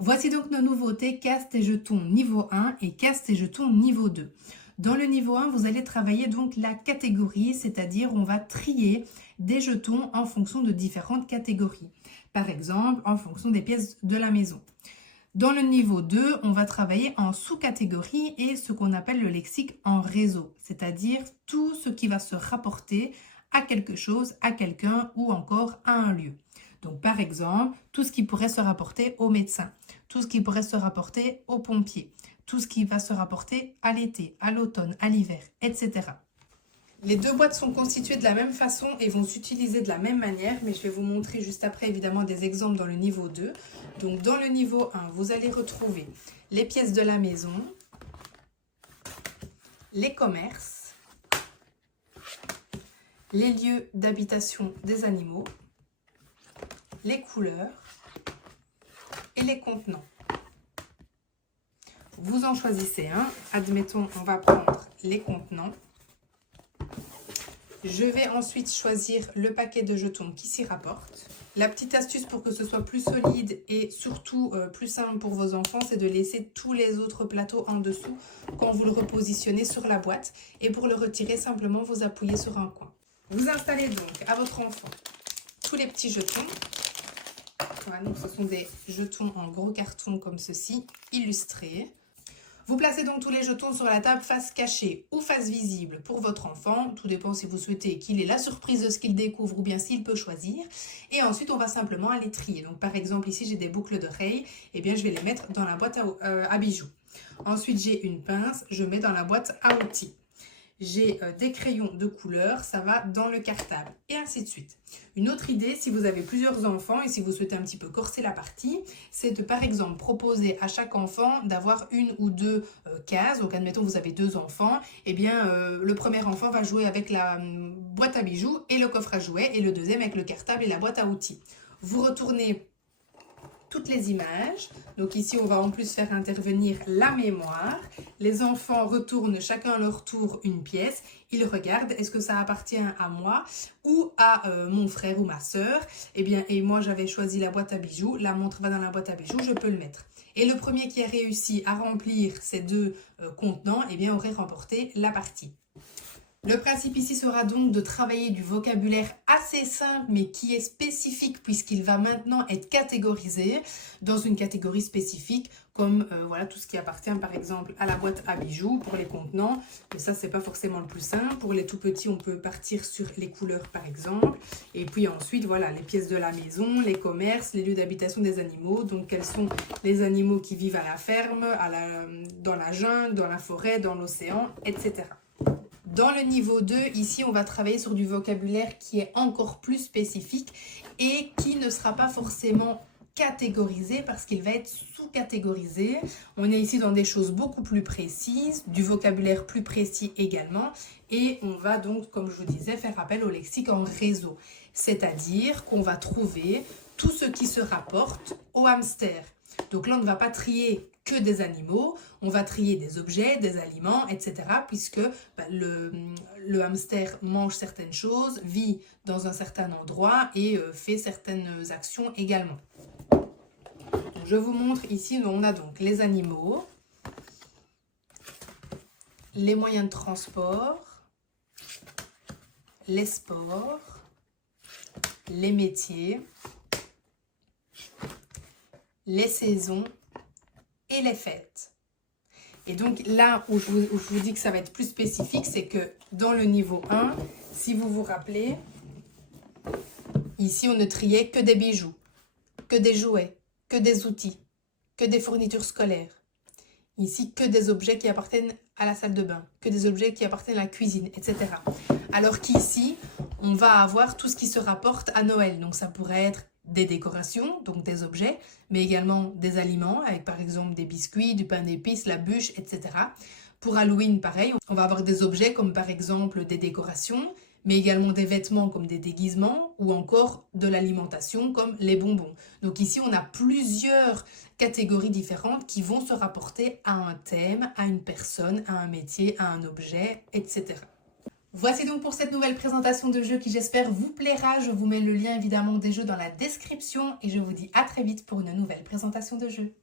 Voici donc nos nouveautés casse tes jetons niveau 1 et casse tes jetons niveau 2. Dans le niveau 1, vous allez travailler donc la catégorie, c'est-à-dire on va trier des jetons en fonction de différentes catégories. Par exemple, en fonction des pièces de la maison. Dans le niveau 2, on va travailler en sous-catégorie et ce qu'on appelle le lexique en réseau, c'est-à-dire tout ce qui va se rapporter à quelque chose, à quelqu'un ou encore à un lieu. Donc par exemple, tout ce qui pourrait se rapporter au médecin, tout ce qui pourrait se rapporter aux pompiers, tout ce qui va se rapporter à l'été, à l'automne, à l'hiver, etc. Les deux boîtes sont constituées de la même façon et vont s'utiliser de la même manière, mais je vais vous montrer juste après évidemment des exemples dans le niveau 2. Donc dans le niveau 1, vous allez retrouver les pièces de la maison, les commerces, les lieux d'habitation des animaux, les couleurs et les contenants. Vous en choisissez un. Admettons, on va prendre les contenants. Je vais ensuite choisir le paquet de jetons qui s'y rapporte. La petite astuce pour que ce soit plus solide et surtout plus simple pour vos enfants, c'est de laisser tous les autres plateaux en dessous quand vous le repositionnez sur la boîte. Et pour le retirer, simplement vous appuyez sur un coin. Vous installez donc à votre enfant tous les petits jetons. Voilà, donc ce sont des jetons en gros carton comme ceci, illustrés. Vous placez donc tous les jetons sur la table face cachée ou face visible pour votre enfant. Tout dépend si vous souhaitez qu'il ait la surprise de ce qu'il découvre ou bien s'il peut choisir. Et ensuite, on va simplement aller trier. Donc par exemple, ici j'ai des boucles d'oreilles. Eh bien, je vais les mettre dans la boîte à bijoux. Ensuite, j'ai une pince. Je mets dans la boîte à outils. J'ai des crayons de couleur, ça va dans le cartable, et ainsi de suite. Une autre idée, si vous avez plusieurs enfants et si vous souhaitez un petit peu corser la partie, c'est de par exemple proposer à chaque enfant d'avoir une ou deux cases. Donc admettons vous avez deux enfants, et bien le premier enfant va jouer avec la boîte à bijoux et le coffre à jouets, et le deuxième avec le cartable et la boîte à outils. Vous retournez toutes les images. Donc ici, on va en plus faire intervenir la mémoire. Les enfants retournent chacun à leur tour une pièce. Ils regardent, est-ce que ça appartient à moi ou à mon frère ou ma sœur? Eh bien, et moi, j'avais choisi la boîte à bijoux. La montre va dans la boîte à bijoux, je peux le mettre. Et le premier qui a réussi à remplir ces deux contenants, eh bien, aurait remporté la partie. Le principe ici sera donc de travailler du vocabulaire assez simple mais qui est spécifique puisqu'il va maintenant être catégorisé dans une catégorie spécifique comme voilà tout ce qui appartient par exemple à la boîte à bijoux pour les contenants. Mais ça c'est pas forcément le plus simple. Pour les tout petits on peut partir sur les couleurs par exemple. Et puis ensuite voilà les pièces de la maison, les commerces, les lieux d'habitation des animaux. Donc quels sont les animaux qui vivent à la ferme, dans la jungle, dans la forêt, dans l'océan, etc. Dans le niveau 2, ici, on va travailler sur du vocabulaire qui est encore plus spécifique et qui ne sera pas forcément catégorisé parce qu'il va être sous-catégorisé. On est ici dans des choses beaucoup plus précises, du vocabulaire plus précis également. Et on va donc, comme je vous disais, faire appel au lexique en réseau. C'est-à-dire qu'on va trouver tout ce qui se rapporte au hamster. Donc là, on ne va pas trier que des animaux, on va trier des objets, des aliments, etc. Puisque le hamster mange certaines choses, vit dans un certain endroit et fait certaines actions également. Donc, je vous montre ici, on a donc les animaux, les moyens de transport, les sports, les métiers, les saisons et les fêtes. Et donc là où je vous dis que ça va être plus spécifique, c'est que dans le niveau 1, si vous vous rappelez, ici on ne triait que des bijoux, que des jouets, que des outils, que des fournitures scolaires. Ici, que des objets qui appartiennent à la salle de bain, que des objets qui appartiennent à la cuisine, etc. Alors qu'ici, on va avoir tout ce qui se rapporte à Noël. Donc ça pourrait être des décorations, donc des objets, mais également des aliments, avec par exemple des biscuits, du pain d'épices, la bûche, etc. Pour Halloween, pareil, on va avoir des objets comme par exemple des décorations, mais également des vêtements comme des déguisements ou encore de l'alimentation comme les bonbons. Donc ici, on a plusieurs catégories différentes qui vont se rapporter à un thème, à une personne, à un métier, à un objet, etc. Voici donc pour cette nouvelle présentation de jeu qui j'espère vous plaira. Je vous mets le lien évidemment des jeux dans la description et je vous dis à très vite pour une nouvelle présentation de jeu.